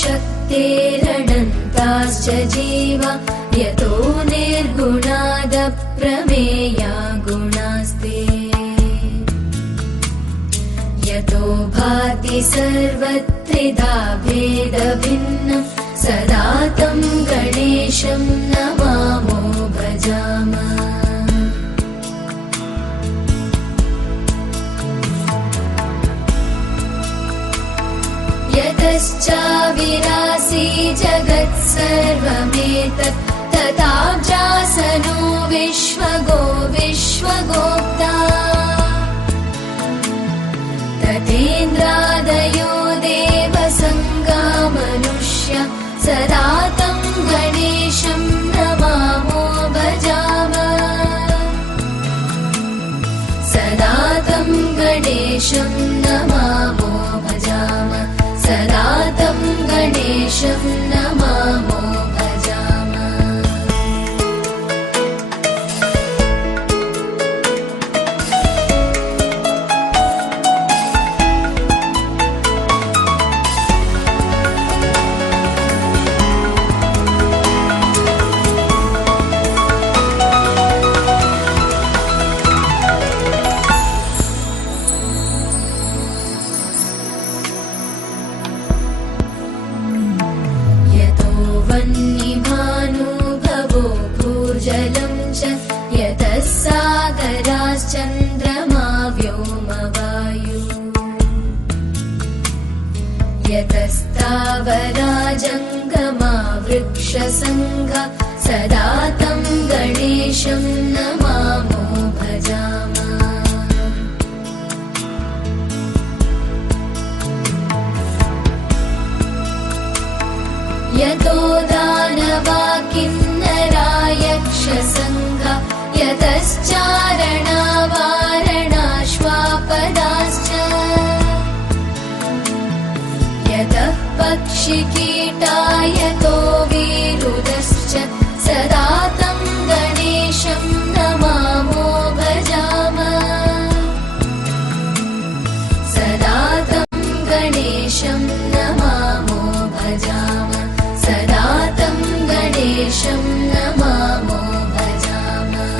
शक्तेरनन्ताश्च जीवा यतो निर्गुणादप्रमेया गुणास्ते यतो भाति सर्वत्रिधा भेदभिन्नं सदा तं गणेशं नमामो भजामः। यतश्चाविरासी जगत्सर्वमेतत् तथाब्जासनो विश्वगोप्ता तथेन्द्रादयो देवसङ्गा मनुष्या सदा तं गणेशं नमामो भजामः। सदा तं गणेशं नमामो भजामः। सदा तं गणेशं नमामो भजामः। वह्निभानुभवो भूर्जलं च यतः सागराश्चन्द्रमा व्योमवायु यतस्तावरा जङ्गमा वृक्षसङ्घा सदा तं गणेशं नमामो भजामः। यतो दानवा किन्नरा यक्षसङ्घा यतश्चारणा वारणाश्वापदाश्च यतः पक्षिकीटा यतो विरुदश्च सदा तं गणेशं नमामो भजामः। सदा तं गणेशं नमामो भजामः। सदा तं गणेशं नमामो भजामः।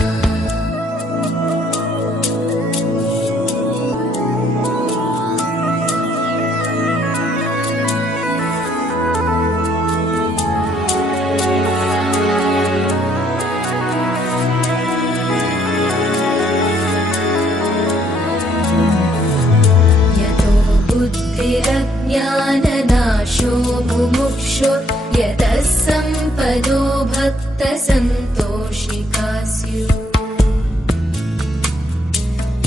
यतो बुद्धिरज्ञाननाशो मुमुक्षो यतः सम्पदो भक्तसन्तोषिका स्युः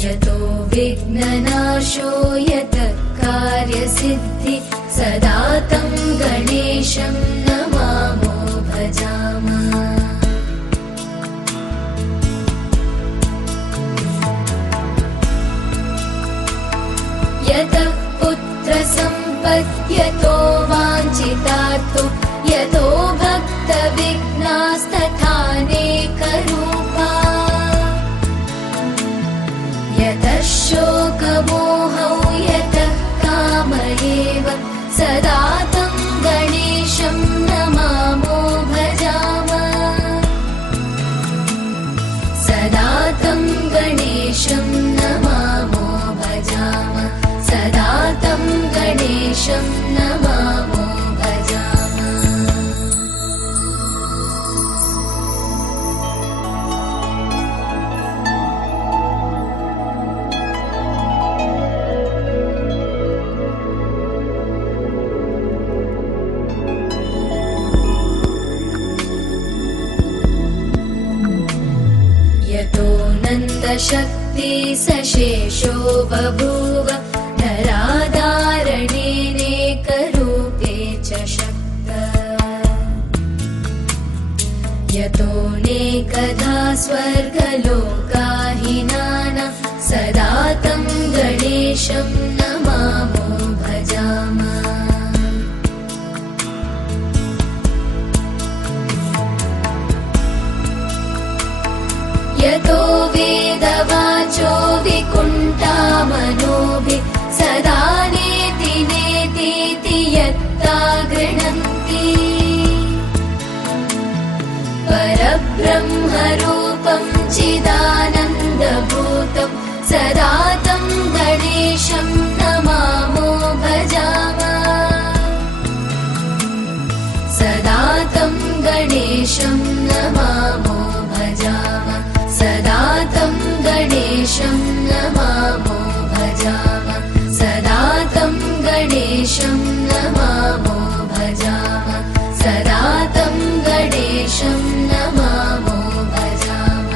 यतो विघ्ननाशो यतः कार्यसिद्धि सदा तं गणेशं नमामो भजामः। यतः पुत्रसम्पद्यतो वाञ्छितार्थो यतो भक्तविघ्नास्तथानेकरूपा यतः शोकमोहौ यतः काम एव सदा तं गणेशं नमामो भजामः। सदा तं गणेशं नमामो भजामः। सदा तं गणेशं नमामो भजामः। यतो नन्दशक्तिसशेषो बभूव नराधारणेनेकरूपे च शक्तः यतोऽनेकधा स्वर्गलोकाहिनाना सदा तं गणेशं नमामो भजामः। यतो वेदवाचो विकुण्ठामनोभिः सदा नेति नेतीति यत्ताग्र सदा तं गणेशं नमामो भजामः सदा तं गणेशं नमामो भजामः सदा तं गणेशं नमामो भजामः सदा तं गणेशं नमामो भजामः सदा तं गणेशं नमामो भजामः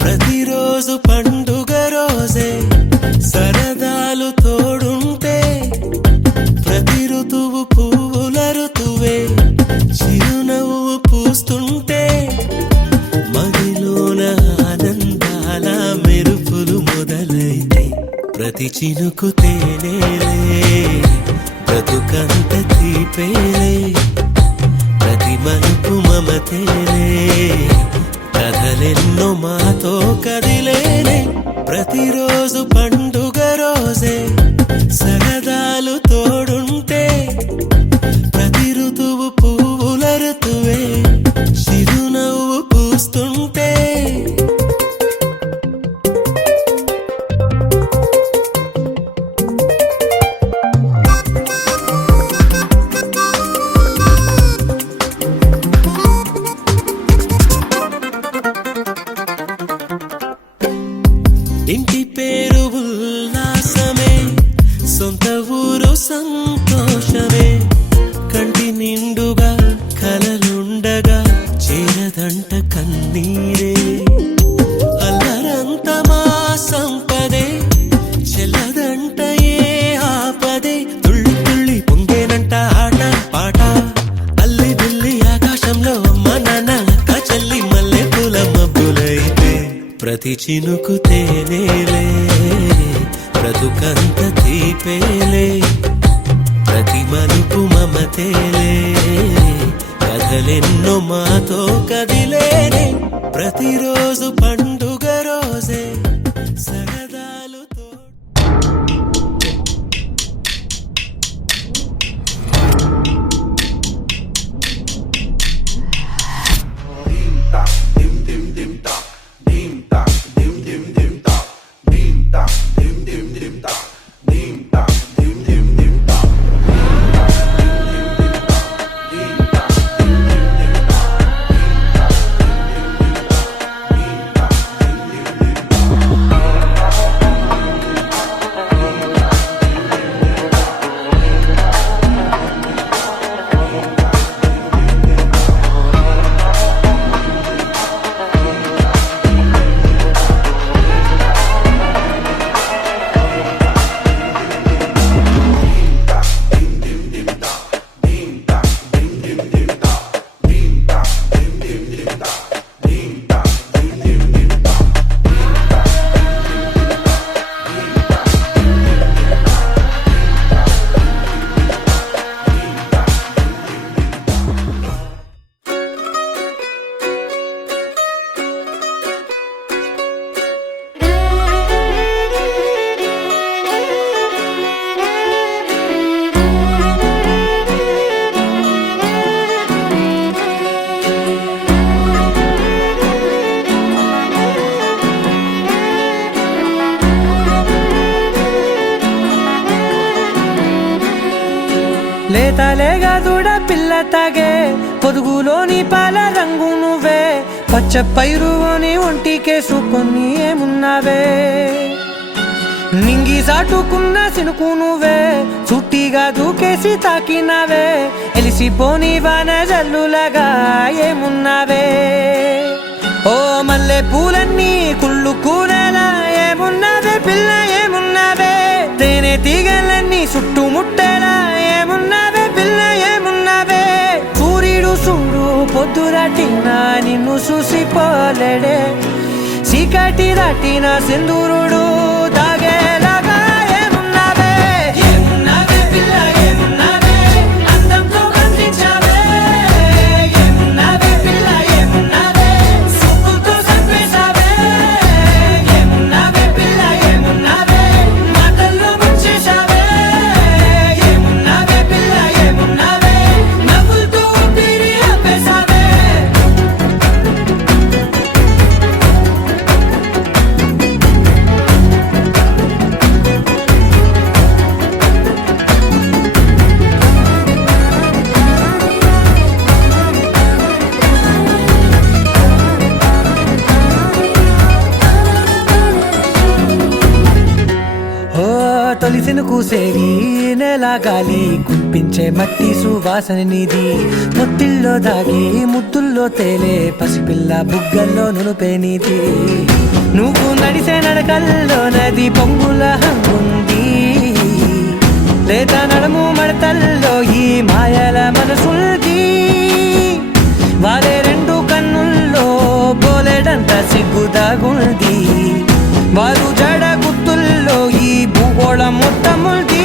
ప్రతిరోజు పండుగ రోజే సరదాలు తోడుంటే ప్రతి ఋతువు పువ్వుల ఋతువే చిరునవ్వు పూస్తుంటే మదిలోన ఆనందాల మెరుపులు మొదలైతే ప్రతి చినుకు తేనేలే బ్రతుకంత తీపేలే ప్రతి మలుపు మమతేలే కథలెన్నో మాతో కదిలేనే ప్రతిరోజు పండుగ రోజే సరదాలు తోడుంటే ప్రతి ఋతువు పువ్వుల ఋతువే చిరునవ్వు పూస్తుంటే ఇంటి పేరు ఉల్లాసమే సొంత ఊరు సంతోషమే కంటి నిండుగా కలలుండగా చేరదంట కన్నీరే అల్లరంత మా సంపదే చెల్లదంట ఏ ఆపదే తుళ్ళి తుళ్ళి పొంగేనంట ఆట పాట అల్లి బిల్లి ఆకాశంలో అమ్మ నాన్న అక్క చెల్లి మల్లె పూల మబ్బులైతే ప్రతి చినుకు తేనేలే బ్రతుకంత తీపేలే ప్రతి మలుపు మమతేలే కథలెన్నో మాతో కదిలేనే ప్రతిరోజు పండుగ రోజే సరదాలు లేతలేగా దూడ పిల్ల తాగే పొదుగులోని పాల రంగు నువ్వే పచ్చ పైరుని ఒంటికేసుకొని ఏమున్నావే నింగి సాటుకున్న సినుకు నువ్వే చుట్టిగా దూకేసి తాకినావే ఎలిసిపోని వాన జల్లులగా ఏమున్నావే ఓ మల్లె పూలన్నీ కుళ్ళు కూరలా ఏమున్నావే పిల్ల ఏమున్నావే తేనె తీగలన్నీ చుట్టుముట్టేలా ఏమున్నావే పిల్ల ఏమున్నావే సూర్యుడు చూడు పొద్దురాటిన నిన్ను చూసిపోలేడే చీకటి దాటిన సింధూరుడు తాగేలాగా ఏమున్నావే ఏమున్నావే పిల్ల ఏమున్నావే అందంతో కనిపించావే ఏమున్నావే పిల్ల ఏమున్నావే సుక్కుతో చంపేశావే ఏమున్నావే పిల్ల ఏమున్నావే మాటల్లో ముంచేశావే ఏమున్నావే పిల్ల ఏమున్నావే నవ్వులతో ఊపిరి ఆపేశావే తొలిసిన కూసేరి నెల గాలి కుప్పించే మట్టి సువాసన నీది ముత్తిల్లో దాగి ముద్దుల్లో తేలే పసిపిల్ల బుగ్గల్లో నునుపే నీది నువ్వు నడిసే నడకల్లో నది పొంగుల హంగుంది లేత నడుము మడతల్లో ఈ మాయల మనసుంది వారే రెండు కన్నుల్లో బోలెడంత సిగ్గుదాగుంది వారు జడ గుర్తుల్లో ఈ భూగోళం మొత్తముంది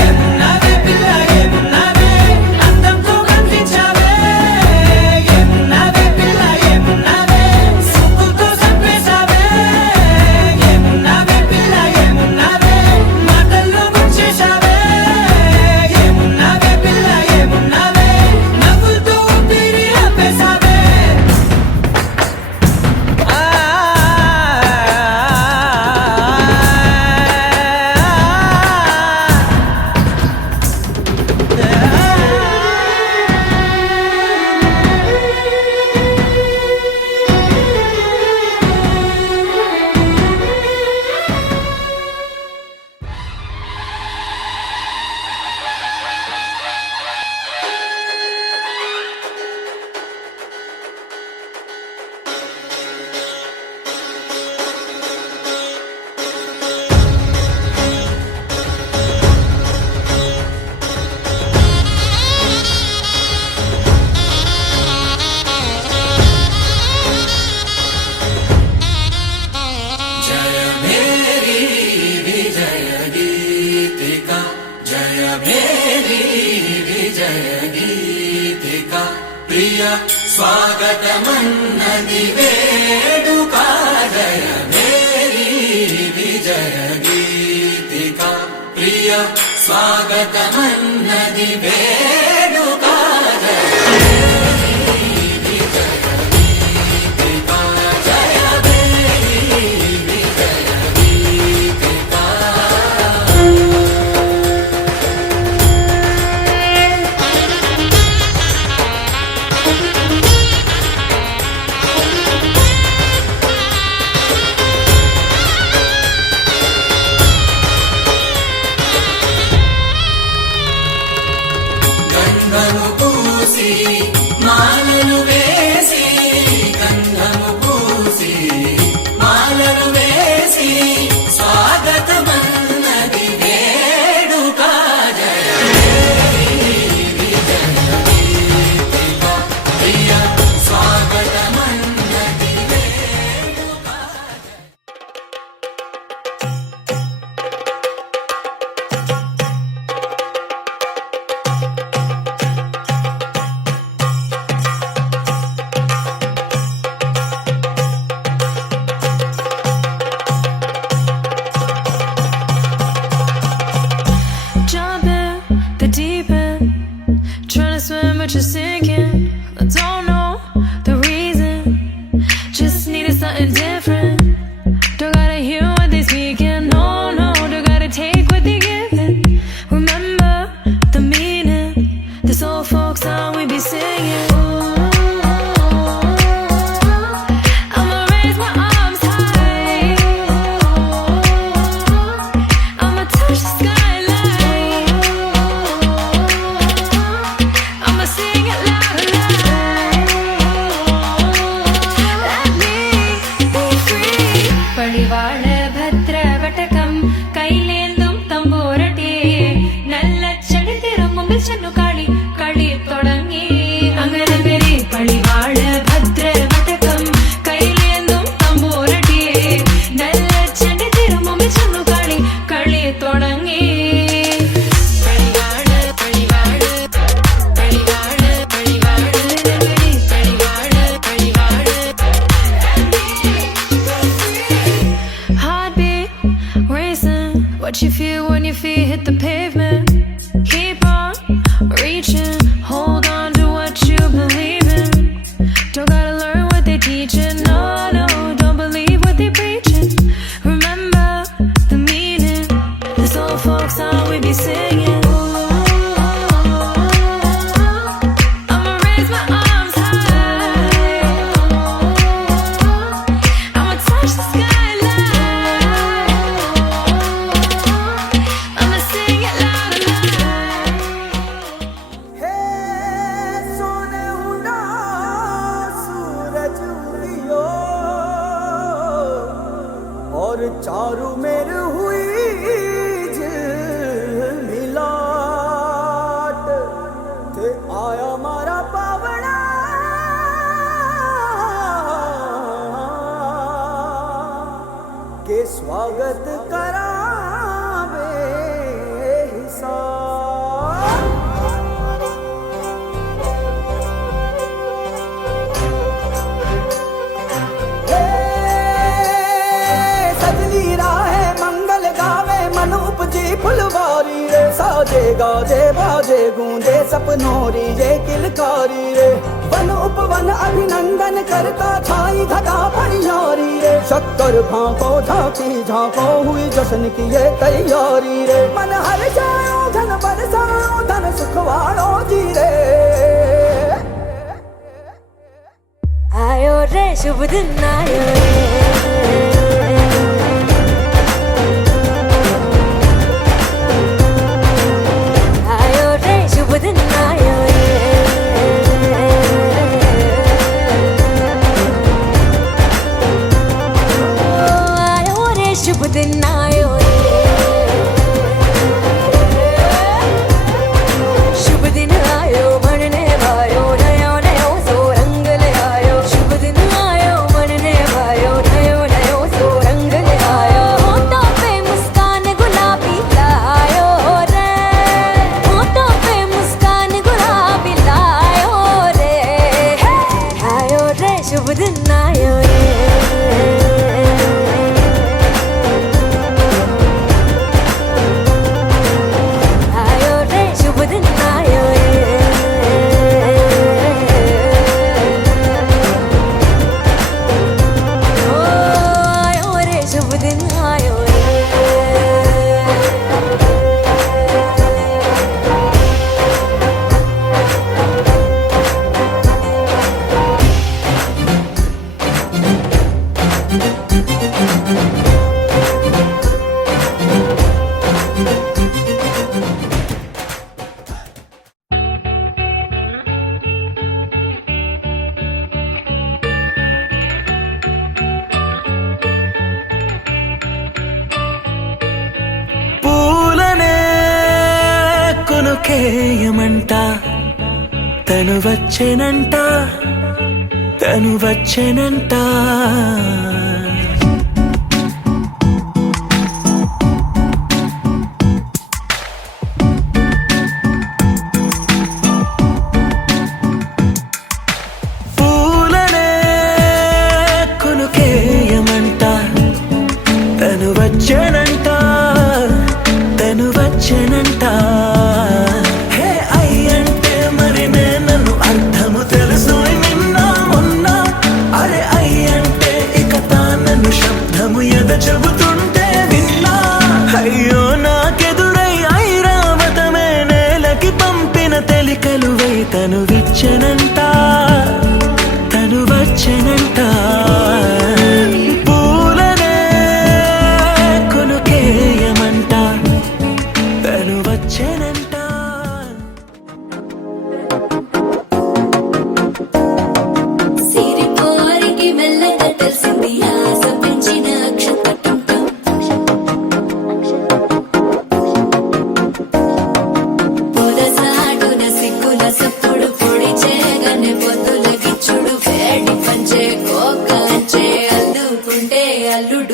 ఏమున్నావే పిల్ల ఏమున్నావే అందంతో కనిపించావే ఏమున్నావే పిల్ల ఏమున్నావే సుక్కుతో చంపేశావే ఏమున్నావే పిల్ల ఏమున్నావే మాటల్లో ముంచేశావే ఏమున్నావే పిల్ల ఏమున్నావే నవ్వులతో ఊపిరి ఆపేశావే ప్రియ స్వాగతమన్నది వేడుక జయ మేరీ విజయ గీతిక ప్రియ స్వాగతమన్నది వేడుక ചെന്നു കളി കളി തുടങ്ങി അങ്ങനെ പളിവാള് ഭദ്രവടകം കയ്യിലേന്തും തമ്പൂരടിയെ നല്ലച്ഛന്റെ തിരുമുമ്പിൽ ചെന്നു കളി കളി തുടങ്ങി What you feel when your feet hit the pavement? Keep on reaching, hold on to what you believe in. Don't gotta learn what they teaching, no, no, don't believe what they preaching. Remember the meaning, this old folk song we be singing. I'ma raise my arms high, I'ma touch the skyline. I'ma sing it loud and loud. सोने हुडा सूरज उदियो और चारू मेर हुई झिलमिलाट ते आया मारा पावड़ा के स्वागत करावे हिसाब सजनी राहे मंगल गावे मन उपजी फुलवारी रे साजे गाजे बाजे गूंजे सपनोरी रे किलकारी रे वन उपवन अभिनंदन करता छाई धगा परियारी रे शक्कर भांको झांकी झांको हुई जश्न की ये तैयारी रे मन हर जाओ धन बरसाओ धन सुखवाड़ो जी रे आयो रे शुभ दिन आयो रे आयो रे शुभ दिन आयो रे आयो रे शुभ दिन आयो रे शुभ दिन आयो बनने वायो नयो नयो सो रंग ले आयो शुभ दिन आयो बनने वायो नयो नयो सो रंग ले आयो होठों पे मुस्कान गुलाबी लायो रे होठों पे मुस्कान गुलाबी लायो रे आयो रे शुभ दिन आयो रे आयो रे शुभ दिन आयो रे ओ आयो रे शुभ दिन आयो रे పూలనే కొనుకేయమంట తను వచ్చేనంట తను వచ్చేనంట పూలనే కొనుకేయమంట తను వచ్చేనంట తను వచ్చేనంట హే అయ్యంటే మరి నన్ను అర్థము తెలుసు నిన్న మొన్న అరే అయ్యంటే ఇక తా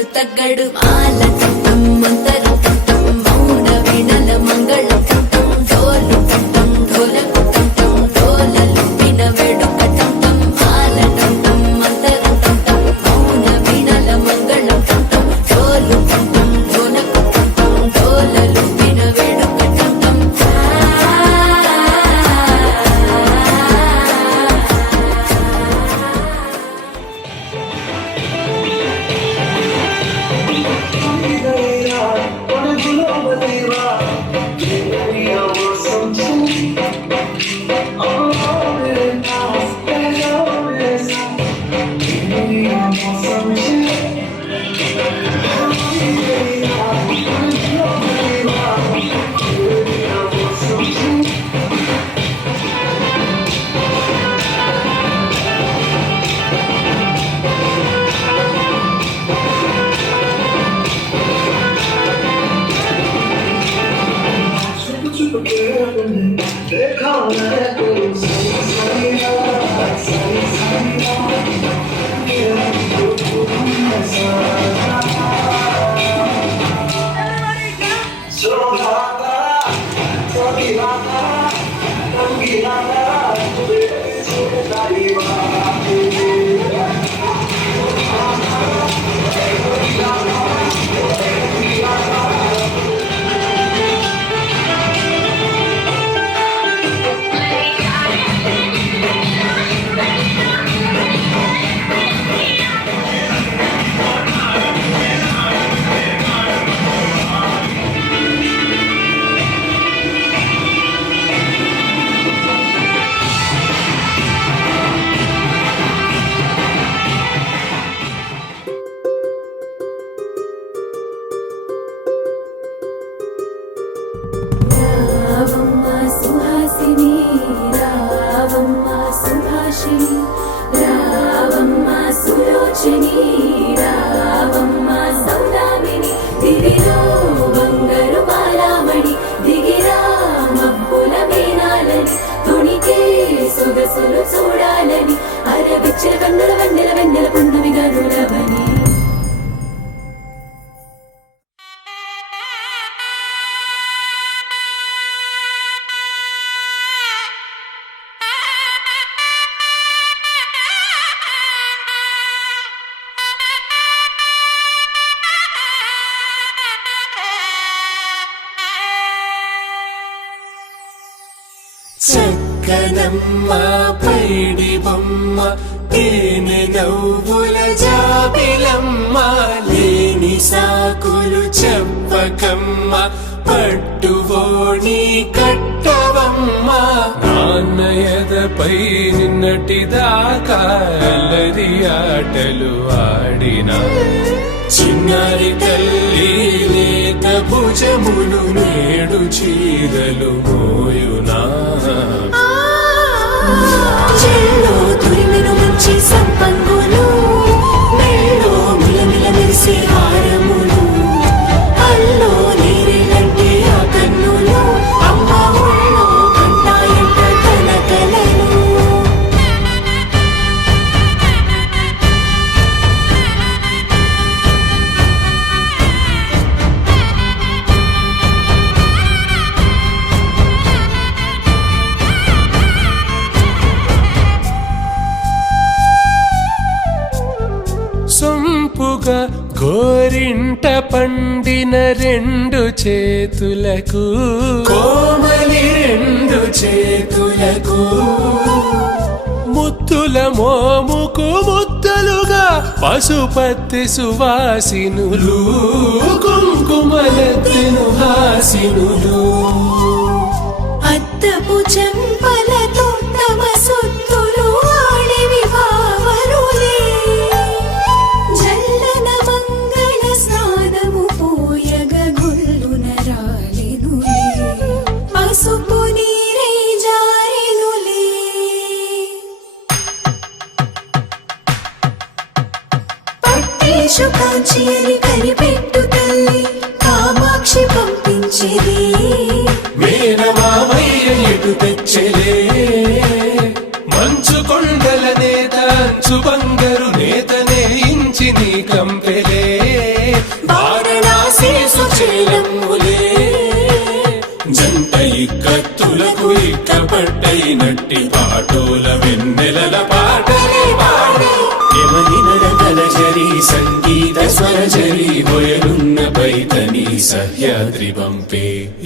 ఎప్పుడు తగ్గడు మాల కంఠం మంతర కంఠం మౌన వీణల మంగళ కంఠం డోలు కంఠం ఢోలకు కంఠం డోలలు విన వేడుక కంఠం మాల కంఠం మంతర కంఠం మౌన వీణల మంగళ కంఠం డోలు కంఠం ఢోలకు కంఠం డోలలు విన వేడుక కంఠం రావమ్మ సుహాసిని రావమ్మ సుభాషిణి రావమ్మ సులోచని రావమ్మ సౌదామిని దివిలో బంగారు బాలామణి దిగిరా మబ్బుల మేనాలని తుణికే సొగసులు చూడాలని అరవిచ్చల కన్నుల వెన్నెల వెన్నెల పున్నమి గనులవని చక్కనమ్మ పైడి బొమ్మ తేనె నవ్వుల జాబిలమ్మ లేని సాకులు చెప్పకమ్మ పట్టువోణి కట్టవమ్మ నాన్నయదపై నిన్నటిదాకా అల్లరి ఆటలు ఆడినా చిన్నారి తల్లి లేత భుజములు నేడు చీరలు మోయునా చెల్లో తురిమెను మంచి సంపంగులు మెల్లో మిలమిల మెరిసే హారములు అల్లో నీరేలంటే ఆ కన్నులు అమ్మ ఒళ్ళో కంటాయంట తన కలలు సొంపుగా గోరింట పండిన రెండు చేతులకు కోమలి రెండు చేతులకు ముత్తుల మోముకు ముద్దలుగా పశుపతి సువాసినులు కుంకుమలెత్తెను హాసినులు అద్దపు చెంపలతో తమ సొత్తులు ఆడివి భావరులే జల్లన మంగళ స్నానము పోయగ గొల్లున రాలెనులే పసుపు నీరై జారెనులే పట్టేషు కాంచి అని కనిపెట్టు తల్లి కామాక్షి పంపించేది మేనమామయ్య ఎటు తెచ్చలే మంచు కొండల నేత అంచు బంగారు నేతనే ఇంచి నీ కంపెలే సుందరి సంగీత స్వరజరి బొయలున్న పైతని సహ్యాద్రి పంపే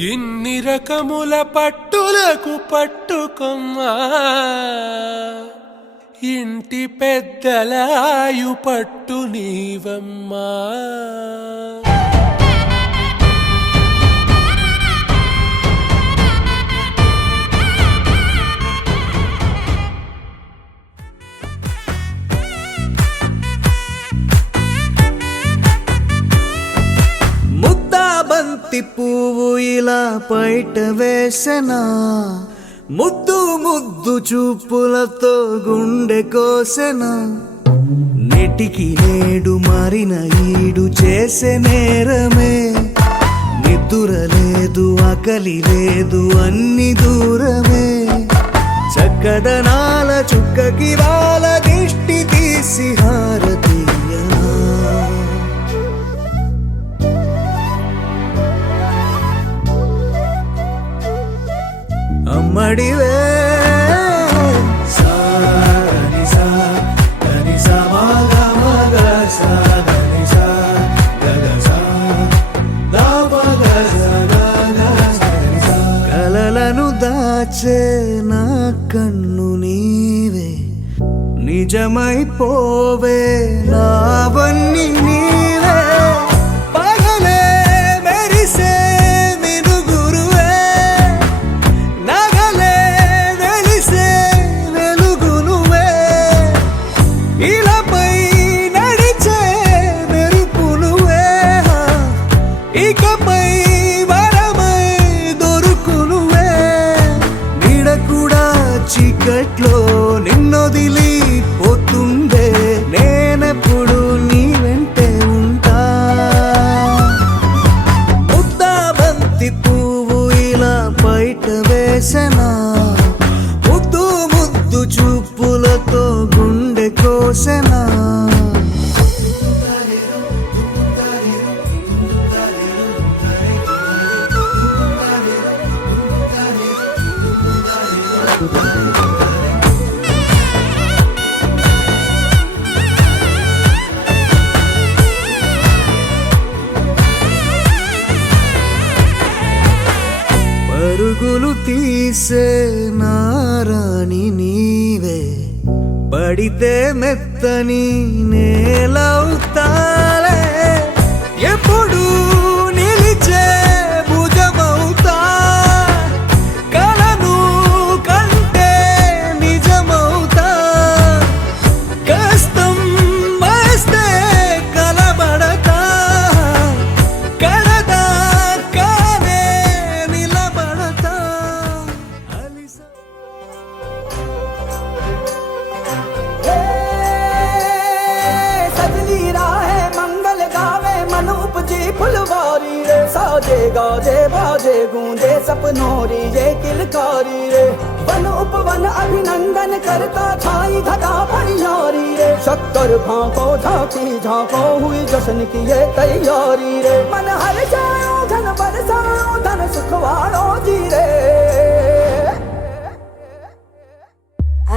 ఇన్ని రకముల పట్టులకు పట్టుకొమ్మా ఇంటి పెద్దలాయు పట్టు నీవమ్మా. బంతి పువ్వు ఇలా బయట వేసెనా ముద్దు ముద్దు చూపులతో గుండె కోసెనా నెటికి నేడు మారిన ఈడు చేసే నేరమే నిద్ర లేదు ఆకలి లేదు అన్ని దూరమే చక్కదనాల చుక్కకి వాళ్ళ దిష్టి తీసి హారతీయనా అమ్మడివే కలలను దాచే నా కన్ను నీవే నిజమైపోవే నావన్నీ నీవే పగలే మెరిసే మినుగురువే నగలే వెలిసే వెలుగునువే ఇలాపై నడిచే మెరుపునువే ఇకపై వరమై దొరుకునువే నీడ కూడా చీకట్లో నిన్నొదిలి పోతుందే నేనెప్పుడు నీ వెంటే ఉంటా ముద్దా బంతి పువ్వు ఇలా బయట వేసెనా ముద్దు ముద్దు చూపులతో గుండె కోసెనా పరుగులు తీసే నారాణి నీవే పడితే మెత్తని నేలవుతాలే ఎప్పుడు నిలిచే భుజమవుతా కలను కంటే నిజమవుతా కష్టం వస్తే కలబడతా కడదాకానే నిలబడతా सजनी राहे मंगल गावे मन उपजी फुलवारी रे साजे गाजे बाजे गूंजे सपनोरी ये किलकारी रे वन उपवन अभिनंदन करता छाई धगा परियारी रे शक्कर भांको झांकी झांको हुई जश्न की ये तैयारी रे मन हर जाओ धन बरसाओ धन सुखवाड़ो जी रे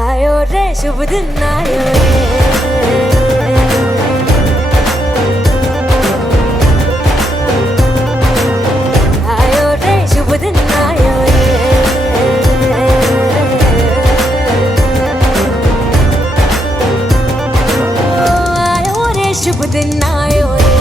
आयो रे शुभ दिन आयो रे आयो रे शुभ दिन आयो रे आयो रे शुभ दिन आयो रे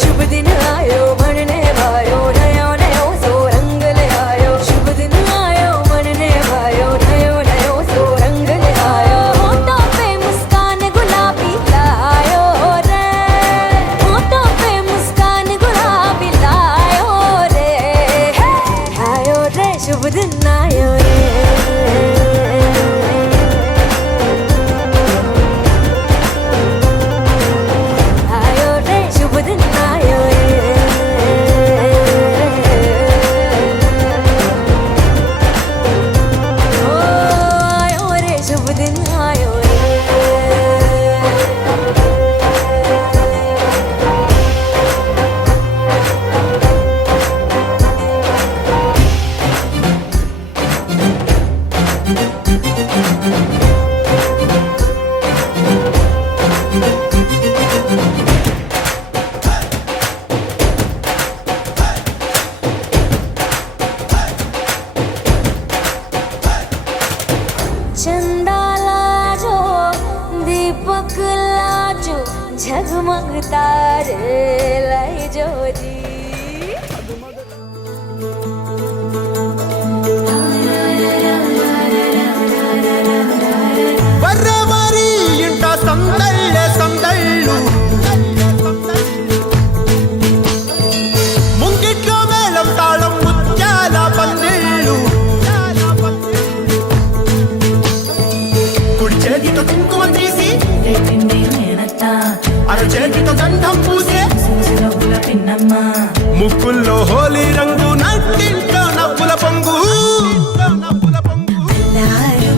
शुभ दिन आयो बनने भायो नयो नयो सो रंग ले आयो शुभ दिन आयो बनने भायो नयो नयो सो रंग ले आयो होठों पे मुस्कान गुलाबी लायो रे होठों पे मुस्कान गुलाबी लायो रे आयो रे शुभ दिन आयो रे आयो रे शुभ दिन आयो रे ओ आयो रे शुभ दिन आयो रे झगमगता रे लाई जोरी వర్రవారి ఇంట సందళ్ళే సందళ్ళు ముంగిట్లో మేళం తాళం ముత్యాల పందిళ్ళు కుడి చేతితో కుంకుమ తీసి అర చేతితో గంధం పూసే ముక్కుల్లో హోలీ రంగు నట్టింట్లో నవ్వుల పొంగు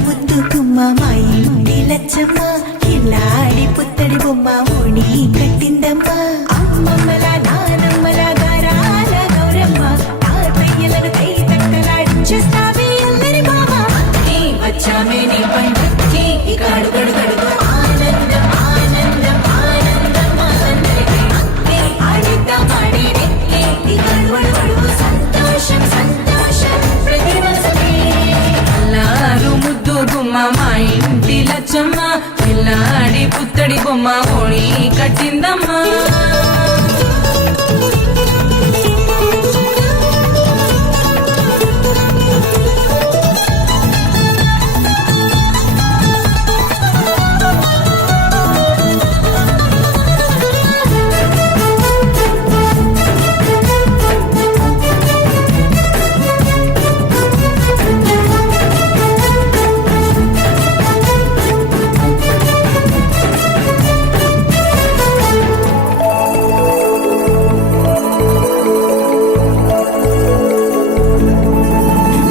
ముద్దు గుమ్మ మా ఇంటి లచ్చమ్మ కిల్లాడి పుత్తడి బొమ్మ ఓడి కట్టిందమ్మ అమ్మమ్మల నానమ్మల గారాల గౌరమ్మ తాతయ్యలను కై తక్కలాడించేస్తావే అందరి బావ వచ్చామే నీ పండుగకి ఇక అడుగడు గడుగు ఆనందం ఆనందం ఆనందం అందరికీ అక్కే ఆడిద్దాం ఆడిరే ఇక అడుగడు సంతోషం సంతోషం ప్రతి మనసుకి అల్లారు ముద్దు గుమ్మ మా ఇంటి లచ్చమ్మ పిల్లాడి పుత్తడి బొమ్మ ఓడి కట్టిందమ్మా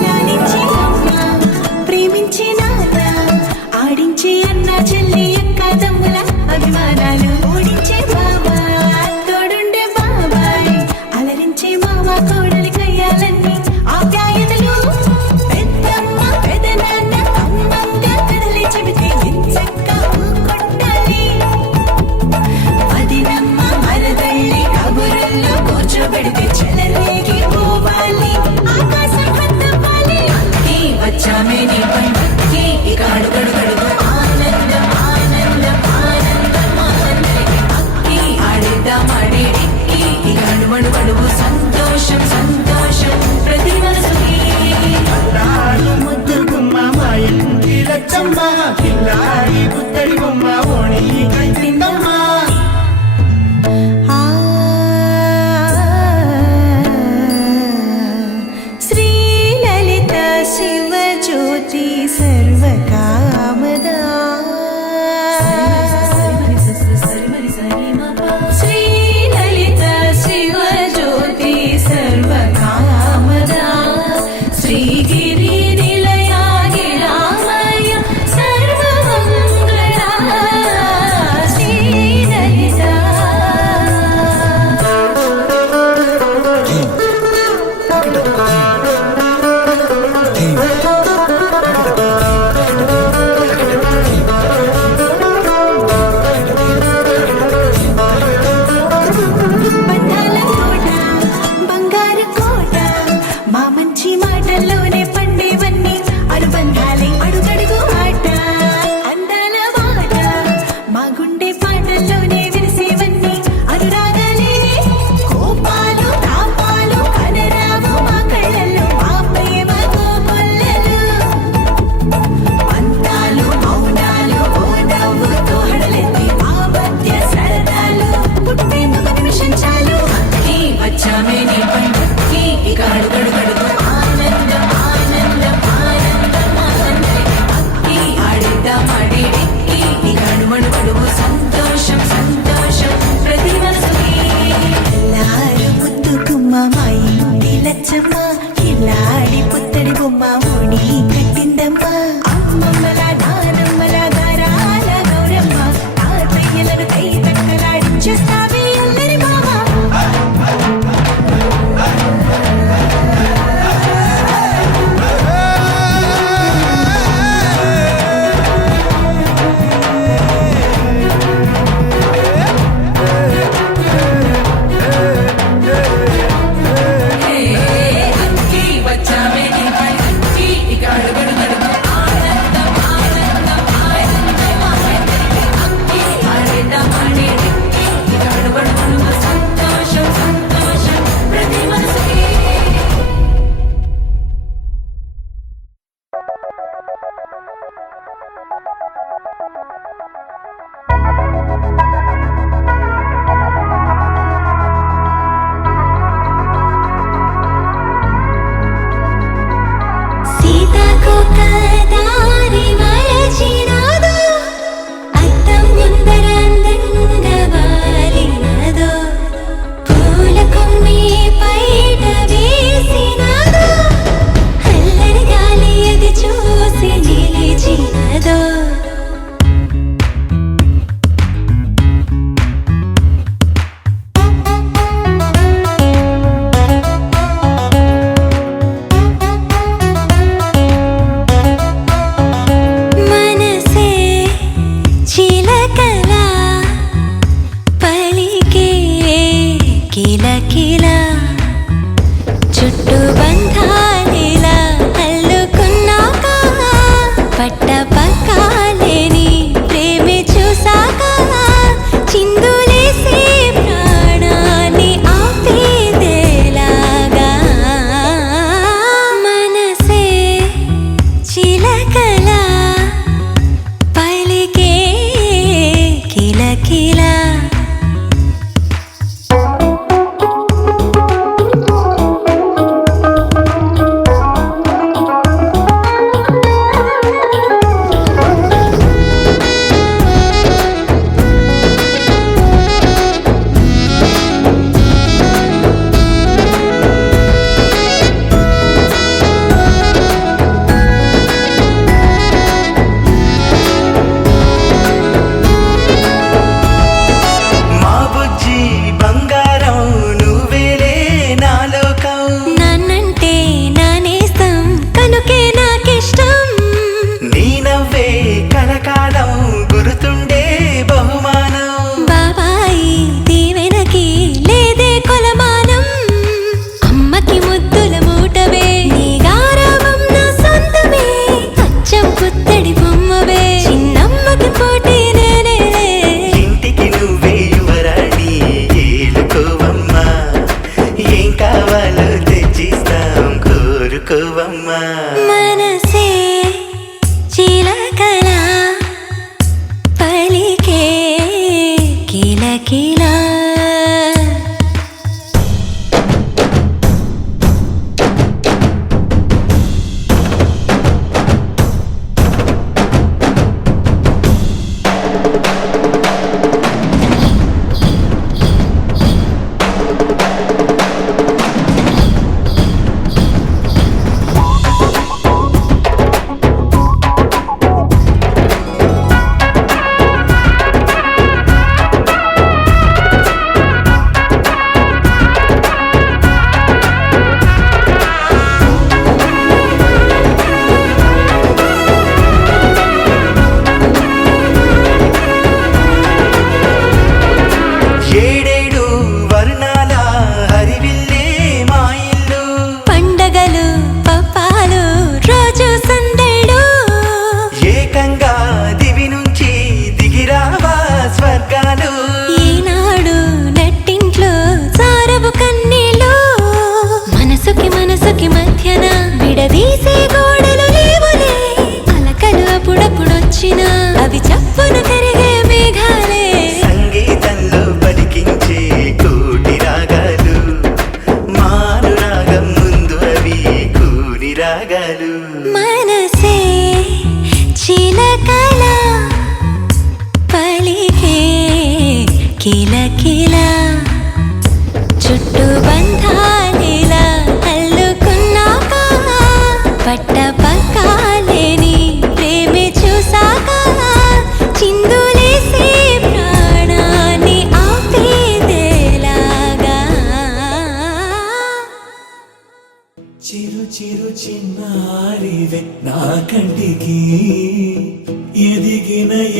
లాలించి అమ్మ ప్రేమించి నాన్న ఆడించి అన్న చెల్లి అక్క తమ్ముల అభిమానాలు ఓడించే బాబా తోడుండే బాబాయ్ అలరించే మామ కోడలి కయ్యాలన్నీ ఆప్యాయతలు పెద్దమ్మ పెదనాన్న అమ్మంగా కథలి చెబితే ఎంచక్క కొట్టాలి వదినమ్మ మరదళ్ళి కబురుల్లో కూర్చోబెడితే చెలరేగి పోవాలి ఆకాశం హద్దవ్వాలి అక్కి వచ్చామే నీ పండుగకి ఇక అడుగడు గడుగు ఆనందం ఆనందం ఆనందం అందరికీ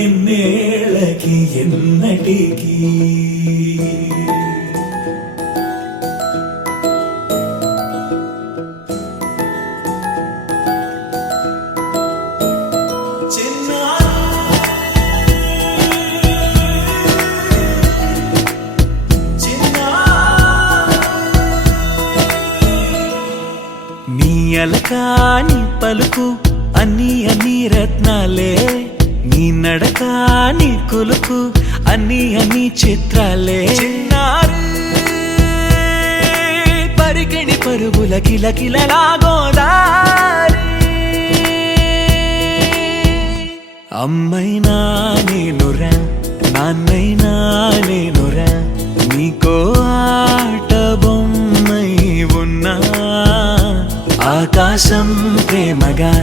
ఎన్నేళ్ళకి ఎన్నటికి నీ అలకాని పలుకు అన్ని అన్ని రత్నాలే నీ నడక నీ కులుకు అన్ని అన్ని చిత్రాలే చిన్నారి పరికిణి పరుగుల కిలకిలలాగోదారి అమ్మైనా నేనురా నాన్నైనా నేనురా నీకో ఆట బొమ్మై ఉన్నా ఆకాశం ప్రేమగా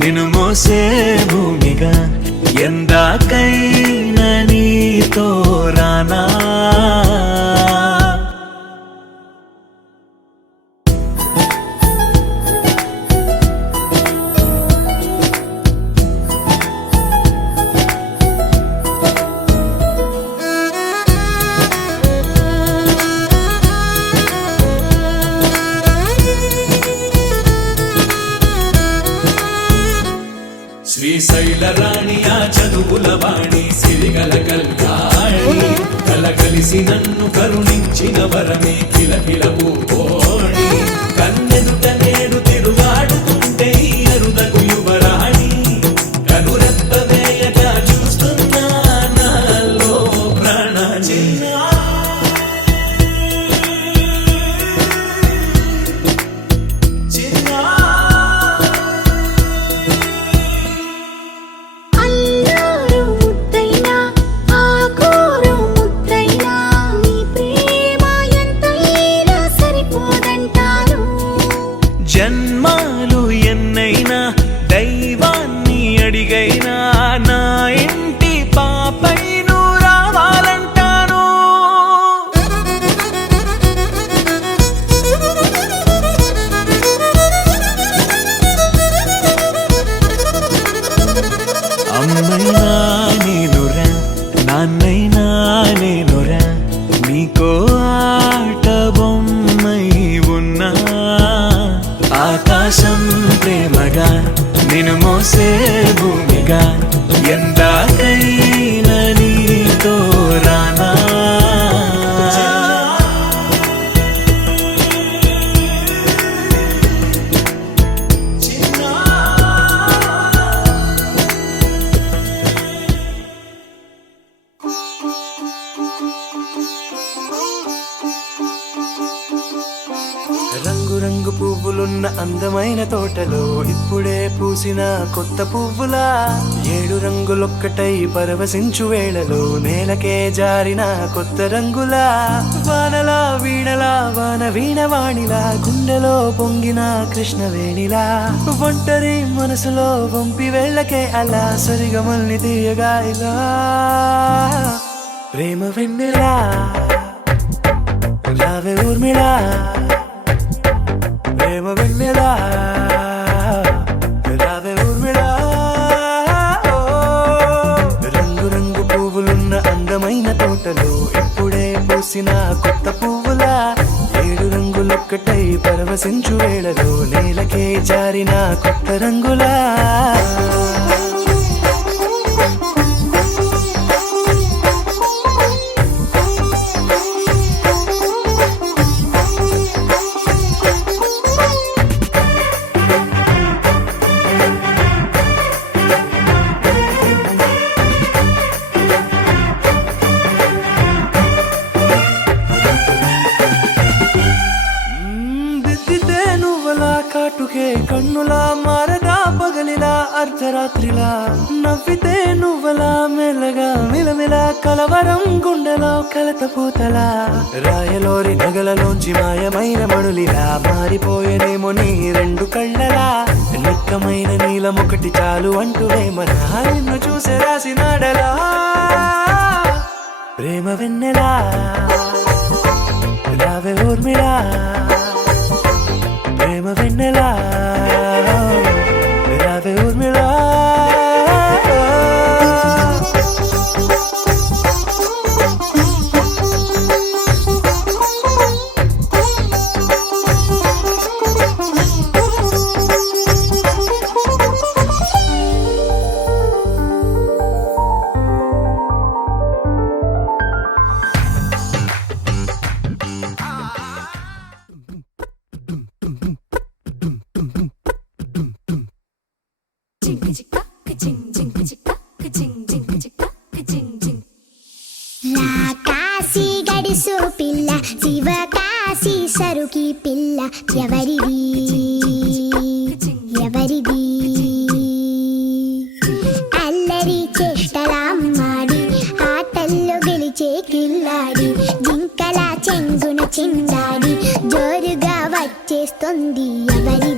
నిన్ను మోసే భూమిగా ఎందాకైనా నీతో రానా శ్రీశైల రాణి ఆ చదువుల వాణి సిరిగల కళ్యాణి కలగలిసి నన్ను కరుణించిన వరమే కిలకిల పూకోణి కన్నెదుట నేడు తిరుగాడుతుంటే ఈ అరుదకు యువరాణి కనురెప్ప వేయగా చూస్తున్నా నాలో ప్రాణ అల్లారు ముద్దైనా ఆకోరు ముద్దైనా నీ ప్రేమ ఎంతైనా సరిపోదంటారు జన్మాలు ఎన్నైనా దైవాన్ని అడిగైనా నా ఇంటి పాపై నువ్వు రావాలంటాను అమ్మైనా నేనురా నాన్నైనా నేనురా నీకో ఆట బొమ్మై ఉన్నా ఆకాశం ప్రేమగా నిన్ను మోసే భూమిగా ఎందాకైనా నీతో రానా రంగు రంగు పువ్వులున్న అందమైన తోటలో ఇప్పుడే పూసిన కొత్త పువ్వులా 7 రంగులొక్కటై పరవశించు వేళలో నేలకే జారిన కొత్త రంగులా వానలా వీణలా వాన వీణవాణిలా గుండెలో పొంగిన కృష్ణవేణిలా ఒంటరి మనసులో వంపి వెళ్ళకే అలా సరిగమల్ని తీయగా ఇలా ప్రేమ వెన్నెలా రావే ఊర్మిళా ప్రేమ వెన్నెలా రావే ఊర్మిళా రంగు రంగు పువ్వులున్న అందమైన తోటలో ఇప్పుడే పూసిన కొత్త పువ్వులా 7 రంగులొక్కటై పరవశించు వేళలో నేలకే జారిన కొత్త రంగులా దిద్దితే నువ్వలా కాటుకే కన్నులా మారగా పగలిలా అర్ధరాత్రిలా నవ్వితే నువ్వలా మెల్లగా మిలమిలా కలవరం గుండెలో కలత పూతలా రాయలోరి నగలలోంచి మాయమైన మణులిలా మారిపోయేనేమో నీ 2 కళ్ళలా నిక్కమైన నీలమొకటి చాలు అంటూ వేమనా నిన్ను చూసే రాసినాడలా ప్రేమ వెన్నెలా రావే ఊర్మిళా ప్రేమ వెన్నెలా రావే ఊర్మిళా ఉంది ఎవరి